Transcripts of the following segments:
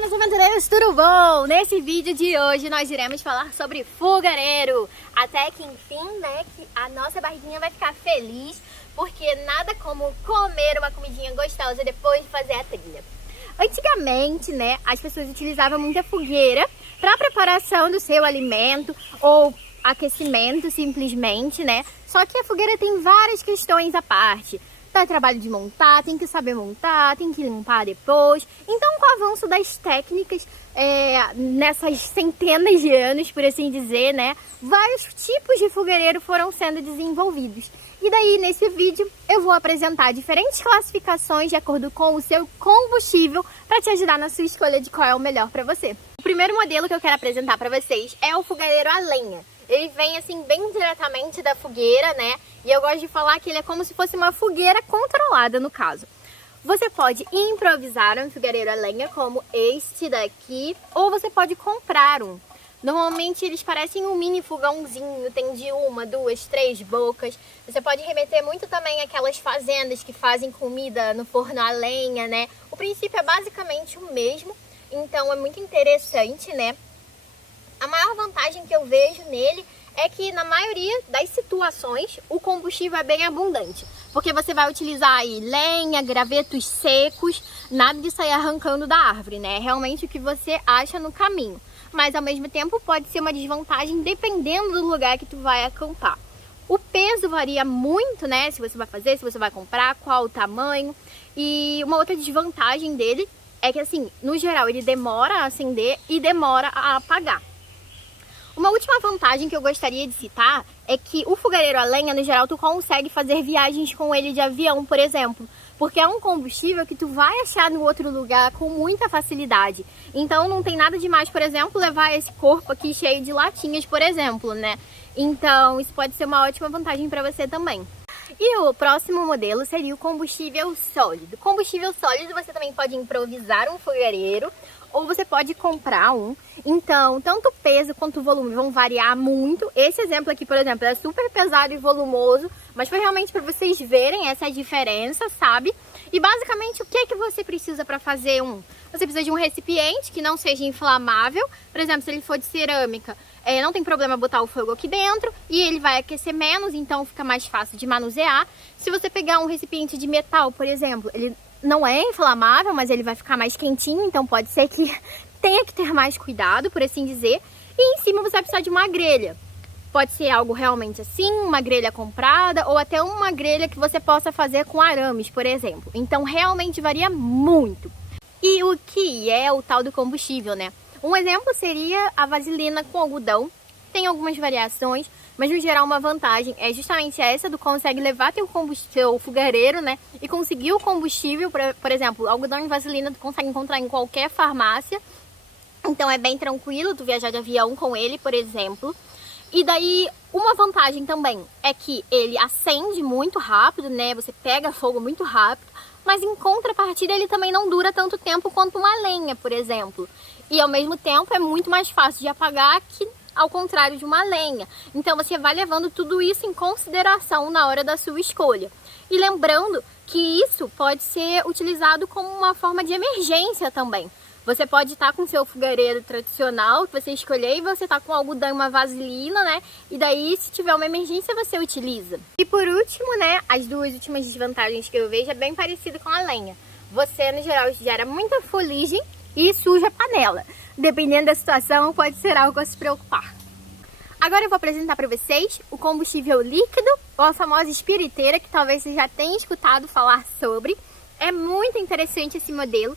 meus aventureiros, tudo bom? Nesse vídeo de hoje nós iremos falar sobre fogareiro. Até que enfim, né, que a nossa barriguinha vai ficar feliz, porque nada como comer uma comidinha gostosa depois de fazer a trilha. Antigamente, né, as pessoas utilizavam muita fogueira para a preparação do seu alimento ou aquecimento simplesmente, né? Só que a fogueira tem várias questões à parte. Dá trabalho de montar, tem que saber montar, tem que limpar depois. Então, com o avanço das técnicas, nessas centenas de anos, por assim dizer, né, vários tipos de fogareiro foram sendo desenvolvidos. E daí, nesse vídeo, eu vou apresentar diferentes classificações de acordo com o seu combustível para te ajudar na sua escolha de qual é o melhor para você. O primeiro modelo que eu quero apresentar para vocês é o fogareiro a lenha. Ele vem assim bem diretamente da fogueira, né? E eu gosto de falar que ele é como se fosse uma fogueira controlada, no caso. Você pode improvisar um fogareiro a lenha como este daqui, ou você pode comprar um. Normalmente eles parecem um mini fogãozinho, tem de 1, 2, 3 bocas. Você pode remeter muito também àquelas fazendas que fazem comida no forno a lenha, né? O princípio é basicamente o mesmo, então é muito interessante, né? A maior vantagem que eu vejo nele é que na maioria das situações o combustível é bem abundante. Porque você vai utilizar aí lenha, gravetos secos, nada de sair arrancando da árvore, né? É realmente o que você acha no caminho. Mas ao mesmo tempo pode ser uma desvantagem dependendo do lugar que tu vai acampar. O peso varia muito, né? Se você vai fazer, se você vai comprar, qual o tamanho. E uma outra desvantagem dele é que assim, no geral ele demora a acender e demora a apagar. Uma última vantagem que eu gostaria de citar é que o fogareiro a lenha, no geral, tu consegue fazer viagens com ele de avião, por exemplo. Porque é um combustível que tu vai achar no outro lugar com muita facilidade. Então não tem nada demais, por exemplo, levar esse corpo aqui cheio de latinhas, por exemplo, né? Então isso pode ser uma ótima vantagem para você também. E o próximo modelo seria o combustível sólido. Combustível sólido você também pode improvisar um fogareiro ou você pode comprar um. Então, tanto o peso quanto o volume vão variar muito. Esse exemplo aqui, por exemplo, é super pesado e volumoso, mas foi realmente para vocês verem essa diferença, sabe? E basicamente, o que é que você precisa para fazer um? Você precisa de um recipiente que não seja inflamável. Por exemplo, se ele for de cerâmica, não tem problema botar o fogo aqui dentro e ele vai aquecer menos, então fica mais fácil de manusear. Se você pegar um recipiente de metal, por exemplo, ele não é inflamável, mas ele vai ficar mais quentinho, então pode ser que tenha que ter mais cuidado, por assim dizer. E em cima você vai precisar de uma grelha. Pode ser algo realmente assim, uma grelha comprada ou até uma grelha que você possa fazer com arames, por exemplo. Então realmente varia muito. E o que é o tal do combustível, né? Um exemplo seria a vaselina com algodão. Tem algumas variações, mas no geral uma vantagem é justamente essa do consegue levar teu fogareiro, né? E conseguir o combustível, por exemplo, algodão e vaselina tu consegue encontrar em qualquer farmácia. Então é bem tranquilo tu viajar de avião com ele, por exemplo. E daí uma vantagem também é que ele acende muito rápido, né? Você pega fogo muito rápido, mas em contrapartida ele também não dura tanto tempo quanto uma lenha, por exemplo. E ao mesmo tempo é muito mais fácil de apagar que ao contrário de uma lenha. Então você vai levando tudo isso em consideração na hora da sua escolha. E lembrando que isso pode ser utilizado como uma forma de emergência também. Você pode estar com seu fogareiro tradicional que você escolher e você está com algodão e uma vaselina, né? E daí, se tiver uma emergência, você utiliza. E por último, né, as duas últimas desvantagens que eu vejo é bem parecido com a lenha. Você, no geral, gera muita fuligem e suja a panela. Dependendo da situação, pode ser algo a se preocupar. Agora eu vou apresentar para vocês o combustível líquido, ou a famosa espiriteira, que talvez você já tenha escutado falar sobre. É muito interessante esse modelo.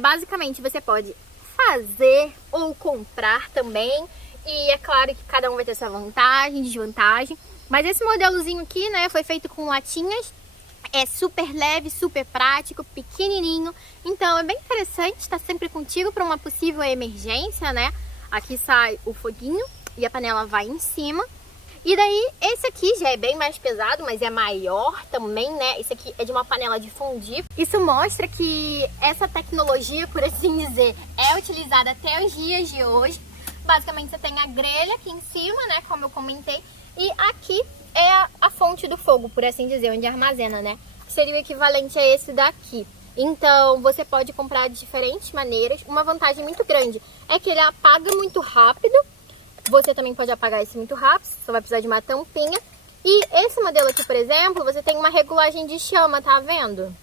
Basicamente, você pode fazer ou comprar também. E é claro que cada um vai ter sua vantagem, desvantagem. Mas esse modelozinho aqui, né, foi feito com latinhas. É super leve, super prático, pequenininho. Então é bem interessante estar sempre contigo para uma possível emergência, né? Aqui sai o foguinho e a panela vai em cima. E daí esse aqui já é bem mais pesado, mas é maior também, né? Esse aqui é de uma panela de fundir. Isso mostra que essa tecnologia, por assim dizer, é utilizada até os dias de hoje. Basicamente você tem a grelha aqui em cima, né? Como eu comentei. E aqui é a fonte do fogo, por assim dizer, onde armazena, né? Que seria o equivalente a esse daqui. Então, você pode comprar de diferentes maneiras. Uma vantagem muito grande é que ele apaga muito rápido. Você também pode apagar esse muito rápido, só vai precisar de uma tampinha. E esse modelo aqui, por exemplo, você tem uma regulagem de chama, tá vendo?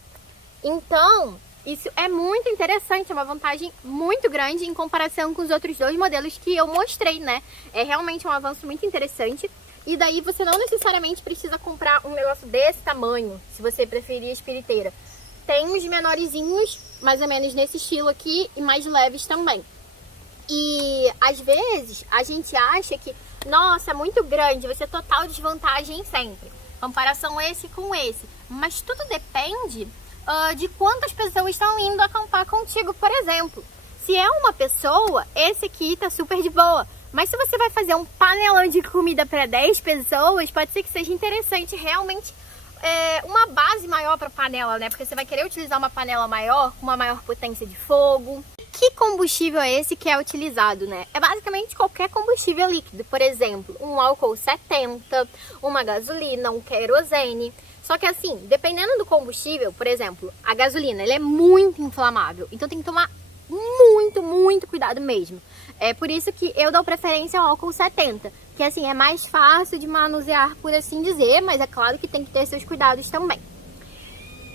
Então, isso é muito interessante, é uma vantagem muito grande em comparação com os outros dois modelos que eu mostrei, né? É realmente um avanço muito interessante. E daí você não necessariamente precisa comprar um negócio desse tamanho, se você preferir a espiriteira. Tem uns menorzinhos, mais ou menos nesse estilo aqui, e mais leves também. E às vezes a gente acha que, nossa, é muito grande, vai ser total desvantagem sempre. Comparação esse com esse. Mas tudo depende de quantas pessoas estão indo acampar contigo, por exemplo. Se é uma pessoa, esse aqui tá super de boa. Mas se você vai fazer um panelão de comida para 10 pessoas, pode ser que seja interessante realmente uma base maior para panela, né? Porque você vai querer utilizar uma panela maior, com uma maior potência de fogo. Que combustível é esse que é utilizado, né? É basicamente qualquer combustível líquido. Por exemplo, um álcool 70, uma gasolina, um querosene. Só que assim, dependendo do combustível, por exemplo, a gasolina, ele é muito inflamável. Então tem que tomar muito cuidado mesmo. É por isso que eu dou preferência ao álcool 70, que assim é mais fácil de manusear, por assim dizer, mas é claro que tem que ter seus cuidados também.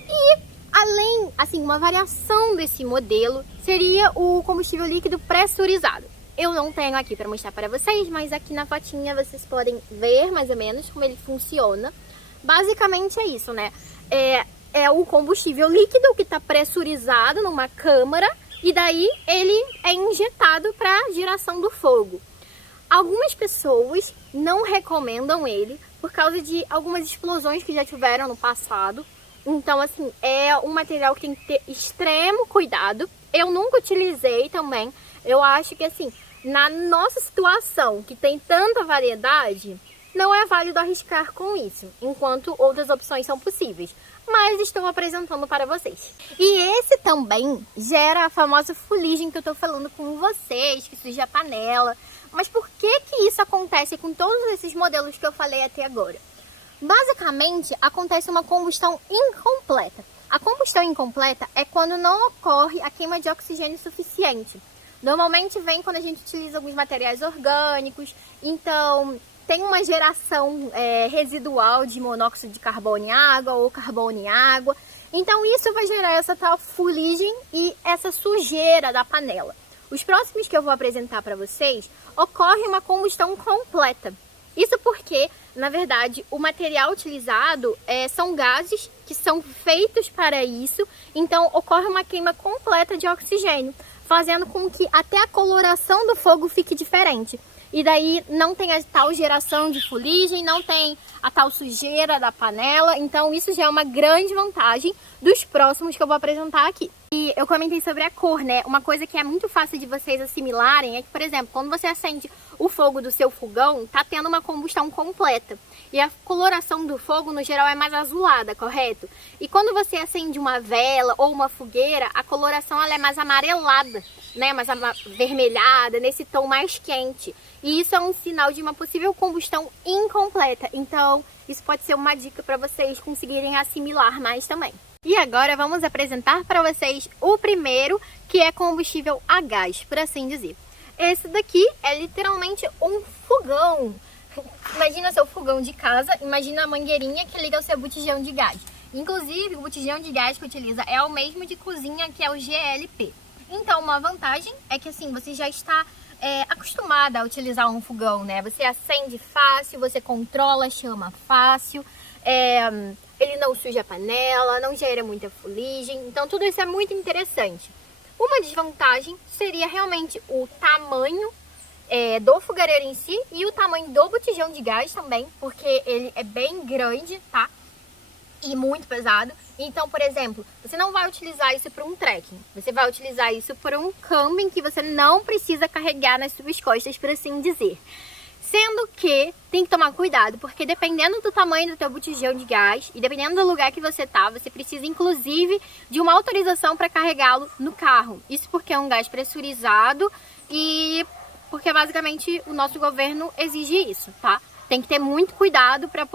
E além, assim, uma variação desse modelo seria o combustível líquido pressurizado. Eu não tenho aqui para mostrar para vocês, mas aqui na fotinha vocês podem ver mais ou menos como ele funciona. Basicamente é isso, né? É o combustível líquido que está pressurizado numa câmara e daí ele é injetado para a geração do fogo. Algumas pessoas não recomendam ele por causa de algumas explosões que já tiveram no passado. Então, assim, é um material que tem que ter extremo cuidado. Eu nunca utilizei também. Eu acho que, assim, na nossa situação, que tem tanta variedade, não é válido arriscar com isso, enquanto outras opções são possíveis. Mas estou apresentando para vocês. E esse também gera a famosa fuligem que eu estou falando com vocês, que suja a panela. Mas por que isso acontece com todos esses modelos que eu falei até agora? Basicamente, acontece uma combustão incompleta. A combustão incompleta é quando não ocorre a queima de oxigênio suficiente. Normalmente vem quando a gente utiliza alguns materiais orgânicos, então tem uma geração residual de monóxido de carbono em água ou carbono em água. Então isso vai gerar essa tal fuligem e essa sujeira da panela. Os próximos que eu vou apresentar para vocês, ocorre uma combustão completa. Isso porque, na verdade, o material utilizado são gases que são feitos para isso, então ocorre uma queima completa de oxigênio, fazendo com que até a coloração do fogo fique diferente. E daí não tem a tal geração de fuligem, não tem a tal sujeira da panela, então isso já é uma grande vantagem dos próximos que eu vou apresentar aqui. E eu comentei sobre a cor, né? Uma coisa que é muito fácil de vocês assimilarem é que, por exemplo, quando você acende o fogo do seu fogão, tá tendo uma combustão completa. E a coloração do fogo, no geral, é mais azulada, correto? E quando você acende uma vela ou uma fogueira, a coloração ela é mais amarelada, né? Mais avermelhada, nesse tom mais quente. E isso é um sinal de uma possível combustão incompleta. Então, isso pode ser uma dica para vocês conseguirem assimilar mais também. E agora vamos apresentar para vocês o primeiro, que é combustível a gás, por assim dizer. Esse daqui é literalmente um fogão. Imagina seu fogão de casa, imagina a mangueirinha que liga ao seu botijão de gás. Inclusive, o botijão de gás que utiliza é o mesmo de cozinha, que é o GLP. Então, uma vantagem é que assim, você já está acostumada a utilizar um fogão, né? Você acende fácil, você controla a chama fácil, ele não suja a panela, não gera muita fuligem, então tudo isso é muito interessante. Uma desvantagem seria realmente o tamanho do fogareiro em si e o tamanho do botijão de gás também, porque ele é bem grande, tá? E muito pesado. Então, por exemplo, você não vai utilizar isso para um trekking, você vai utilizar isso para um camping que você não precisa carregar nas suas costas, por assim dizer. Sendo que tem que tomar cuidado, porque dependendo do tamanho do teu botijão de gás e dependendo do lugar que você tá, você precisa inclusive de uma autorização para carregá-lo no carro. Isso porque é um gás pressurizado e porque basicamente o nosso governo exige isso, tá? Tem que ter muito cuidado para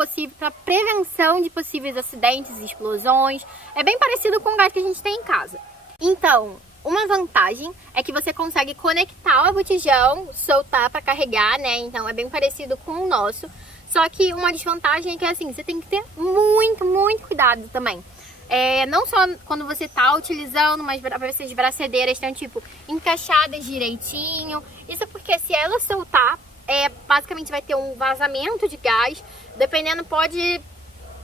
prevenção de possíveis acidentes e explosões. É bem parecido com o gás que a gente tem em casa. Então, uma vantagem é que você consegue conectar o botijão, soltar para carregar, né? Então é bem parecido com o nosso. Só que uma desvantagem é que assim, você tem que ter muito cuidado também. Não só quando você tá utilizando, mas essas bracedeiras estão tipo encaixadas direitinho. Isso porque se ela soltar, basicamente vai ter um vazamento de gás. Dependendo pode,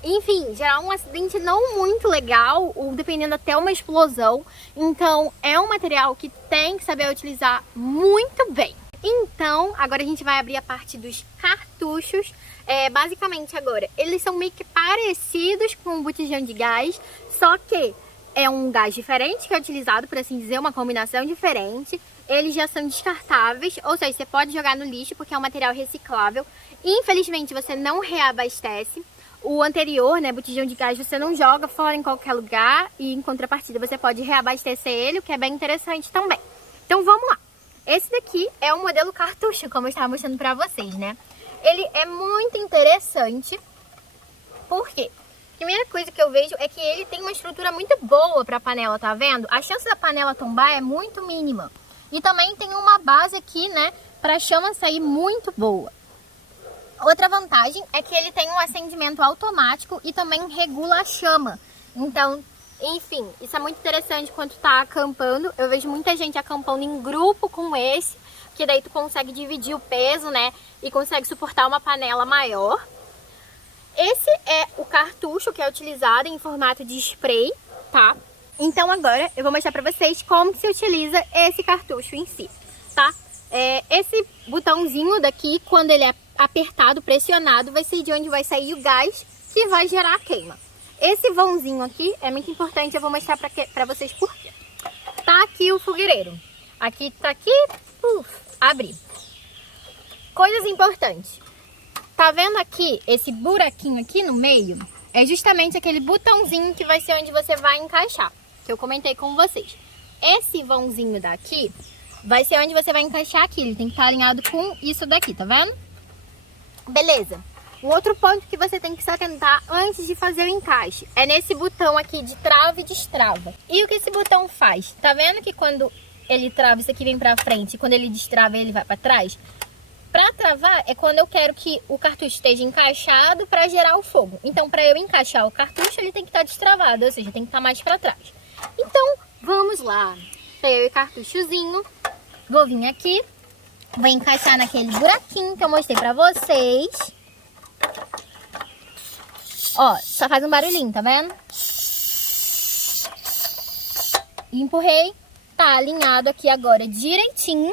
enfim, gerar um acidente não muito legal, ou dependendo até uma explosão. Então é um material que tem que saber utilizar muito bem. Então agora a gente vai abrir a parte dos cartuchos. Basicamente agora, eles são meio que parecidos com o botijão de gás, só que é um gás diferente que é utilizado, por assim dizer, uma combinação diferente. Eles já são descartáveis, ou seja, você pode jogar no lixo porque é um material reciclável. Infelizmente você não reabastece. O anterior, né, botijão de gás, você não joga fora em qualquer lugar e em contrapartida você pode reabastecer ele, o que é bem interessante também. Então vamos lá. Esse daqui é o modelo cartucho, como eu estava mostrando pra vocês, né? Ele é muito interessante, porque a primeira coisa que eu vejo é que ele tem uma estrutura muito boa para a panela, tá vendo? A chance da panela tombar é muito mínima. E também tem uma base aqui, né, para a chama sair muito boa. Outra vantagem é que ele tem um acendimento automático e também regula a chama. Então, enfim, isso é muito interessante quando tu tá acampando. Eu vejo muita gente acampando em grupo com esse, que daí tu consegue dividir o peso, né, e consegue suportar uma panela maior. Esse é o cartucho que é utilizado em formato de spray, tá? Então agora eu vou mostrar pra vocês como que se utiliza esse cartucho em si, tá? Esse botãozinho daqui, quando ele é apertado, pressionado, vai ser de onde vai sair o gás que vai gerar a queima. Esse vãozinho aqui é muito importante, eu vou mostrar pra vocês por quê. Tá aqui o fogueireiro. Aqui tá aqui, abrir. Coisas importantes. Tá vendo aqui esse buraquinho aqui no meio? É justamente aquele botãozinho que vai ser onde você vai encaixar, que eu comentei com vocês. Esse vãozinho daqui vai ser onde você vai encaixar aqui. Ele tem que estar alinhado com isso daqui, tá vendo? Beleza. O outro ponto que você tem que se atentar antes de fazer o encaixe é nesse botão aqui de trava e destrava. E o que esse botão faz? Tá vendo que quando ele trava, isso aqui vem pra frente, e quando ele destrava, ele vai pra trás? Pra travar é quando eu quero que o cartucho esteja encaixado para gerar o fogo. Então, para eu encaixar o cartucho, ele tem que estar destravado, ou seja, tem que estar mais para trás. Então, vamos lá. Peguei o cartuchozinho, vou vir aqui, vou encaixar naquele buraquinho que eu mostrei pra vocês. Ó, só faz um barulhinho, tá vendo? Empurrei, tá alinhado aqui agora direitinho.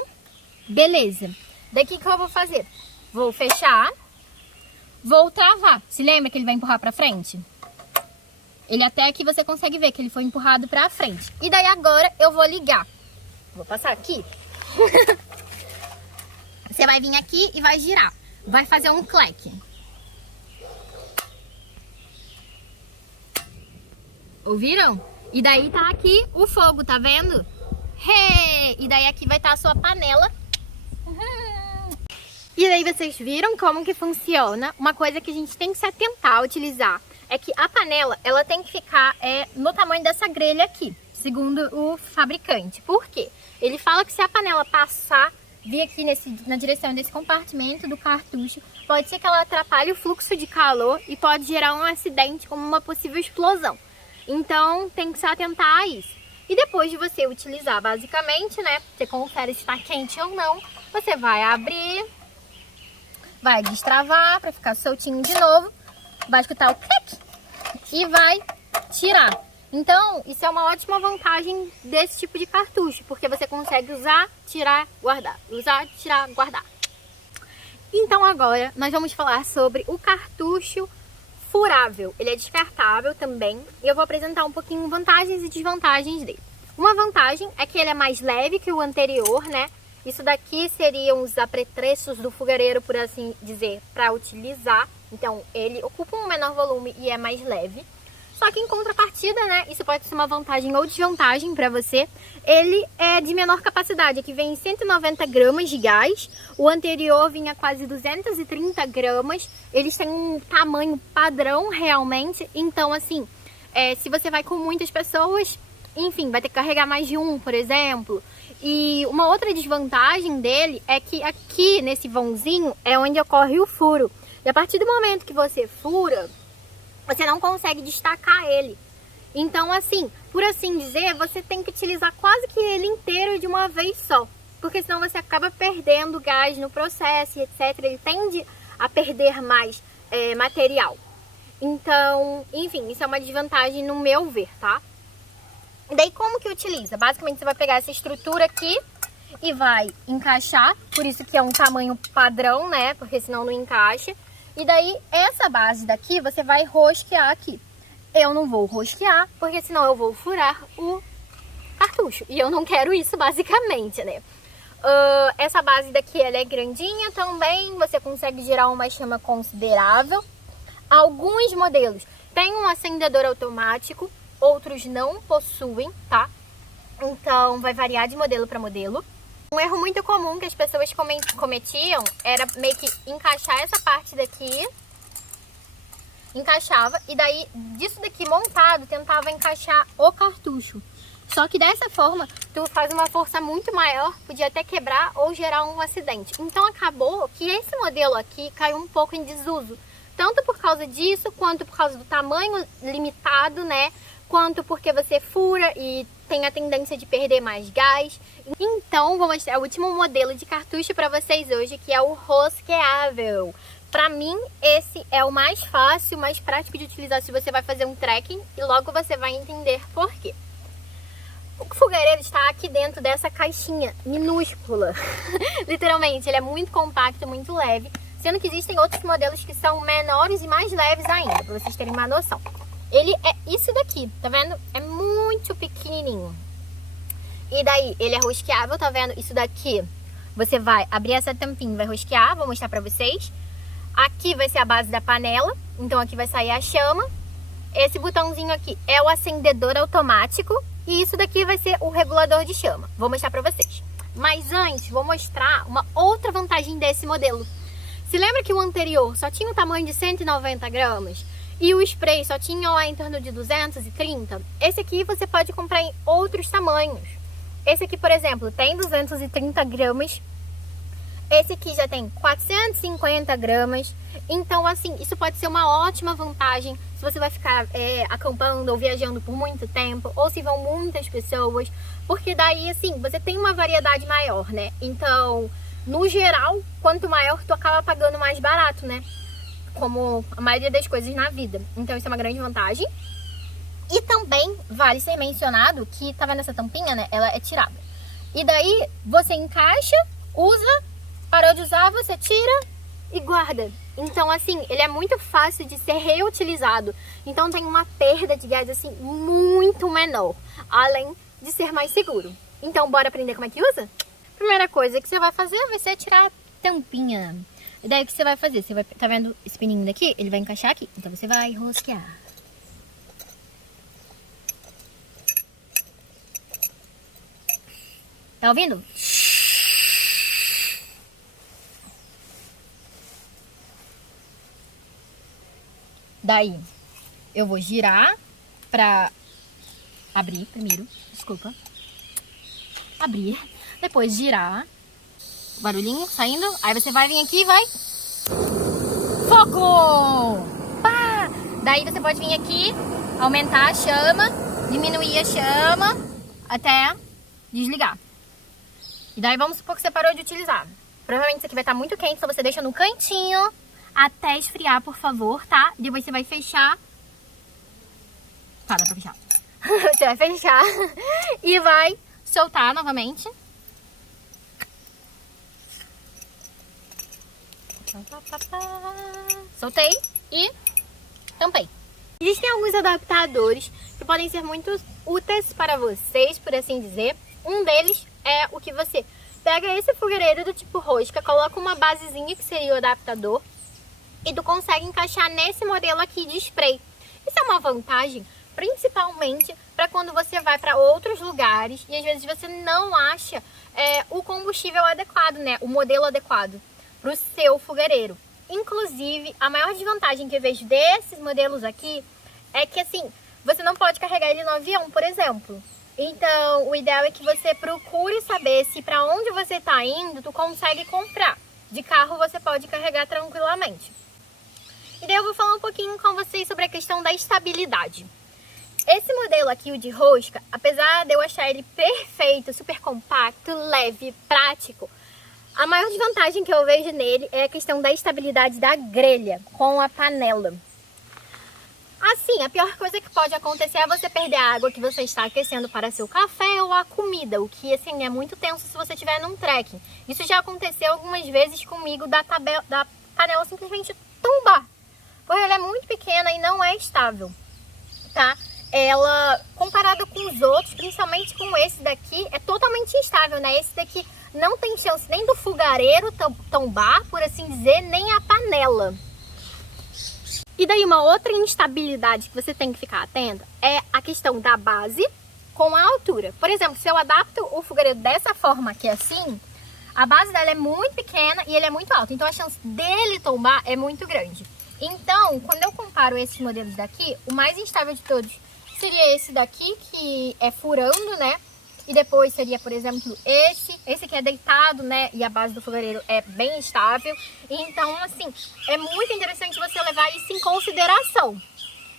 Beleza. Daqui que eu vou fazer? Vou fechar, vou travar. Se lembra que ele vai empurrar pra frente? Ele até aqui você consegue ver que ele foi empurrado pra frente. E daí agora eu vou ligar. Vou passar aqui. Você vai vir aqui e vai girar. Vai fazer um clack. Ouviram? E daí tá aqui o fogo, tá vendo? Hey! E daí aqui vai estar a sua panela. E daí vocês viram como que funciona? Uma coisa que a gente tem que se atentar a utilizar é que a panela, ela tem que ficar no tamanho dessa grelha aqui, segundo o fabricante. Por quê? Ele fala que se a panela passar, vir aqui na direção desse compartimento do cartucho, pode ser que ela atrapalhe o fluxo de calor e pode gerar um acidente como uma possível explosão. Então tem que se atentar a isso. E depois de você utilizar basicamente, né, você confere se está quente ou não, você vai abrir, vai destravar para ficar soltinho de novo, vai escutar o clique e vai tirar. Então, isso é uma ótima vantagem desse tipo de cartucho, porque você consegue usar, tirar, guardar. Usar, tirar, guardar. Então agora nós vamos falar sobre o cartucho furável. Ele é descartável também e eu vou apresentar um pouquinho vantagens e desvantagens dele. Uma vantagem é que ele é mais leve que o anterior, né? Isso daqui seriam os apetrechos do fogareiro, por assim dizer, para utilizar. Então, ele ocupa um menor volume e é mais leve. Só que em contrapartida, né, isso pode ser uma vantagem ou desvantagem para você, ele é de menor capacidade. Aqui vem 190 gramas de gás, o anterior vinha quase 230 gramas, eles têm um tamanho padrão realmente, então assim, se você vai com muitas pessoas, enfim, vai ter que carregar mais de um, por exemplo. E uma outra desvantagem dele é que aqui nesse vãozinho é onde ocorre o furo. E a partir do momento que você fura, você não consegue destacar ele. Então, assim, por assim dizer, você tem que utilizar quase que ele inteiro de uma vez só. Porque senão você acaba perdendo gás no processo, etc. Ele tende a perder mais material. Então, enfim, isso é uma desvantagem no meu ver, tá? E daí como que utiliza? Basicamente você vai pegar essa estrutura aqui e vai encaixar. Por isso que é um tamanho padrão, né? Porque senão não encaixa. E daí, essa base daqui, você vai rosquear aqui. Eu não vou rosquear, porque senão eu vou furar o cartucho. E eu não quero isso, basicamente, né? Essa base daqui, ela é grandinha também. Você consegue gerar uma chama considerável. Alguns modelos têm um acendedor automático, outros não possuem, tá? Então, vai variar de modelo para modelo. Um erro muito comum que as pessoas cometiam era meio que encaixar essa parte daqui, encaixava, e daí disso daqui montado tentava encaixar o cartucho. Só que dessa forma, tu faz uma força muito maior, podia até quebrar ou gerar um acidente. Então acabou que esse modelo aqui caiu um pouco em desuso, tanto por causa disso, quanto por causa do tamanho limitado, né? Quanto porque você fura e tem a tendência de perder mais gás. Então, vou mostrar o último modelo de cartucho para vocês hoje, que é o rosqueável. Para mim, esse é o mais fácil, mais prático de utilizar se você vai fazer um trekking, e logo você vai entender por quê. O fogareiro está aqui dentro dessa caixinha minúscula. Literalmente, ele é muito compacto, muito leve, sendo que existem outros modelos que são menores e mais leves ainda, para vocês terem uma noção. Ele é isso daqui, tá vendo? É muito pequenininho. E daí, ele é rosqueável, tá vendo? Isso daqui, você vai abrir essa tampinha, vai rosquear, vou mostrar pra vocês. Aqui vai ser a base da panela, então aqui vai sair a chama. Esse botãozinho aqui é o acendedor automático. E isso daqui vai ser o regulador de chama. Vou mostrar pra vocês. Mas antes, vou mostrar uma outra vantagem desse modelo. Se lembra que o anterior só tinha um tamanho de 190 gramas? E o spray só tinha lá em torno de 230. Esse aqui você pode comprar em outros tamanhos. Esse aqui, por exemplo, tem 230 gramas. Esse aqui já tem 450 gramas. Então, assim, isso pode ser uma ótima vantagem se você vai ficar acampando ou viajando por muito tempo, ou se vão muitas pessoas. Porque daí, assim, você tem uma variedade maior, né? Então, no geral, quanto maior, tu acaba pagando mais barato, né? Como a maioria das coisas na vida. Então isso é uma grande vantagem. E também vale ser mencionado que, tá vendo essa tampinha, né? Ela é tirável. E daí você encaixa, usa, parou de usar, você tira e guarda. Então assim, ele é muito fácil de ser reutilizado. Então tem uma perda de gás assim muito menor, além de ser mais seguro. Então bora aprender como é que usa? Primeira coisa que você vai fazer vai ser tirar a tampinha. E daí o que você vai fazer? Você vai, tá vendo esse pininho daqui? Ele vai encaixar aqui. Então você vai rosquear. Tá ouvindo? Daí eu vou girar pra abrir primeiro. Desculpa. Abrir. Depois girar. Barulhinho saindo, aí você vai vir aqui e vai foco! Pá! Daí você pode vir aqui, aumentar a chama, diminuir a chama até desligar. E daí vamos supor que você parou de utilizar. Provavelmente isso aqui vai estar muito quente, então você deixa no cantinho até esfriar, por favor, tá? Depois você vai fechar. Tá, dá pra fechar. Você vai fechar e vai soltar novamente. Soltei e tampei. Existem alguns adaptadores que podem ser muito úteis para vocês, por assim dizer. Um deles é o que você pega esse fogareiro do tipo rosca, coloca uma basezinha que seria o adaptador e tu consegue encaixar nesse modelo aqui de spray. Isso é uma vantagem principalmente para quando você vai para outros lugares e às vezes você não acha o combustível adequado, né? O modelo adequado para o seu fogareiro. Inclusive, a maior desvantagem que eu vejo desses modelos aqui é que, assim, você não pode carregar ele no avião, por exemplo. Então, o ideal é que você procure saber se para onde você está indo, tu consegue comprar. De carro você pode carregar tranquilamente. E daí eu vou falar um pouquinho com vocês sobre a questão da estabilidade. Esse modelo aqui, o de rosca, apesar de eu achar ele perfeito, super compacto, leve, prático, a maior desvantagem que eu vejo nele é a questão da estabilidade da grelha com a panela. Assim, a pior coisa que pode acontecer é você perder a água que você está aquecendo para seu café ou a comida, o que, assim, é muito tenso se você estiver num trekking. Isso já aconteceu algumas vezes comigo da panela simplesmente tombar, porque ela é muito pequena e não é estável, tá? Ela, comparado com os outros, principalmente com esse daqui, é totalmente instável, né? Esse daqui não tem chance nem do fogareiro tombar, por assim dizer, nem a panela. E daí uma outra instabilidade que você tem que ficar atento é a questão da base com a altura. Por exemplo, se eu adapto o fogareiro dessa forma aqui assim, a base dela é muito pequena e ele é muito alto, então a chance dele tombar é muito grande. Então, quando eu comparo esses modelos daqui, o mais instável de todos seria esse daqui, que é furando, né? E depois seria, por exemplo, esse aqui é deitado, né? E a base do fogareiro é bem estável. Então, assim, é muito interessante você levar isso em consideração.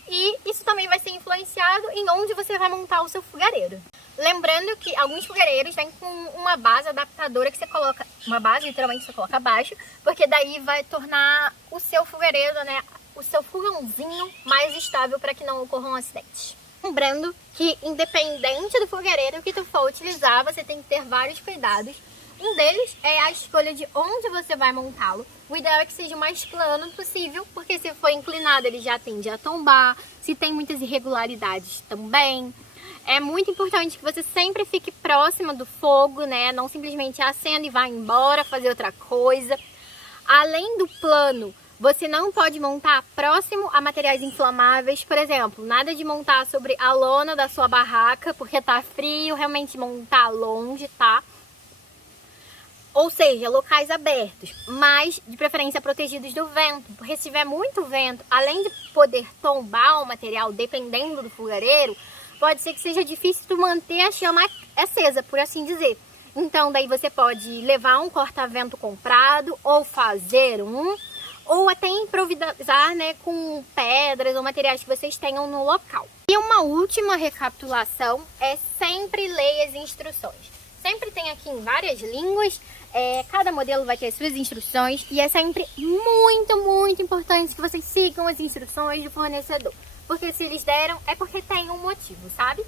E isso também vai ser influenciado em onde você vai montar o seu fogareiro. Lembrando que alguns fogareiros vêm com uma base adaptadora que você coloca, uma base literalmente você coloca abaixo, porque daí vai tornar o seu fogareiro, né? O seu fogãozinho mais estável para que não ocorram acidentes. Lembrando que, independente do fogareiro que tu for utilizar, você tem que ter vários cuidados. Um deles é a escolha de onde você vai montá-lo. O ideal é que seja o mais plano possível, porque se for inclinado ele já tende a tombar, se tem muitas irregularidades também. É muito importante que você sempre fique próxima do fogo, né? Não simplesmente acenda e vá embora fazer outra coisa. Além do plano, você não pode montar próximo a materiais inflamáveis, por exemplo, nada de montar sobre a lona da sua barraca, porque tá frio, realmente montar longe, tá? Ou seja, locais abertos, mas de preferência protegidos do vento, porque se tiver muito vento, além de poder tombar o material, dependendo do fogareiro, pode ser que seja difícil tu manter a chama acesa, por assim dizer. Então, daí você pode levar um corta-vento comprado, ou fazer ou até improvisar, né, com pedras ou materiais que vocês tenham no local. E uma última recapitulação é sempre ler as instruções. Sempre tem aqui em várias línguas, cada modelo vai ter suas instruções e é sempre muito, muito importante que vocês sigam as instruções do fornecedor. Porque se eles deram, é porque tem um motivo, sabe?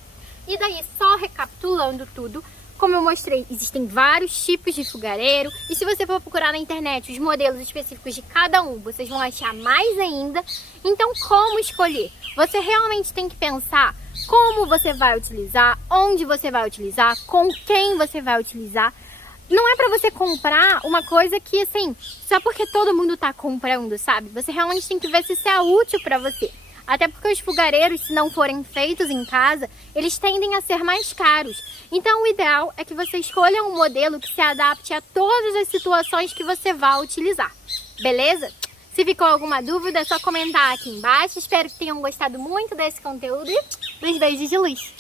E daí, só recapitulando tudo, como eu mostrei, existem vários tipos de fogareiro e se você for procurar na internet os modelos específicos de cada um, vocês vão achar mais ainda. Então, como escolher? Você realmente tem que pensar como você vai utilizar, onde você vai utilizar, com quem você vai utilizar. Não é pra você comprar uma coisa que, assim, só porque todo mundo tá comprando, sabe? Você realmente tem que ver se isso é útil pra você. Até porque os fogareiros, se não forem feitos em casa, eles tendem a ser mais caros. Então, o ideal é que você escolha um modelo que se adapte a todas as situações que você vai utilizar. Beleza? Se ficou alguma dúvida, é só comentar aqui embaixo. Espero que tenham gostado muito desse conteúdo e uns beijos de luz.